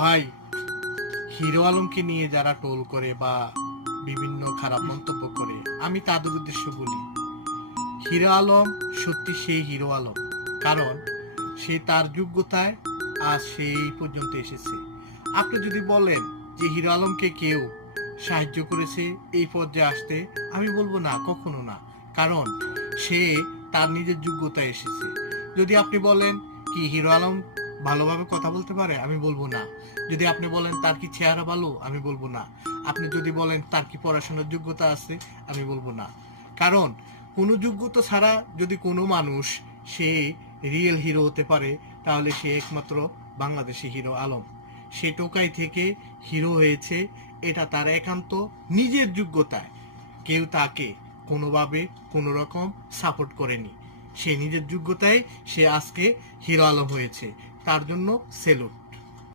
ভাই, হিরো আলমকে নিয়ে যারা টোল করে বা বিভিন্ন খারাপ মন্তব্য করে, আমি তাদের উদ্দেশ্যে বলি, হিরো আলম সত্যি সেই হিরো আলম, কারণ সে তার যোগ্যতায় আজ সেই পর্যন্ত এসেছে। আপনি যদি বলেন যে হিরো আলমকে কেউ সাহায্য করেছে এই পর্যায়ে আসতে, আমি বলবো না, কখনো না। কারণ সে তার নিজের যোগ্যতায় এসেছে। যদি আপনি বলেন কি হিরো আলম ভালোভাবে কথা বলতে পারে, আমি বলবো না। যদি আপনি বলেন তার কি চেহারা ভালো, আমি বলবো না। আপনি যদি বলেন তার কি পড়াশোনার যোগ্যতা আছে, আমি বলবো না। কারণ কোনো যোগ্যতা ছাড়া যদি কোনো মানুষ সে রিয়েল হিরো হতে পারে, তাহলে সে একমাত্র বাংলাদেশি হিরো আলম। সে টোকাই থেকে হিরো হয়েছে, এটা তার একান্ত নিজের যোগ্যতায়। কেউ তাকে কোনোভাবে কোনো রকম সাপোর্ট করেনি। সে নিজের যোগ্যতায় সে আজকে হিরো আলম হয়েছে। তার জন্য সেলুট।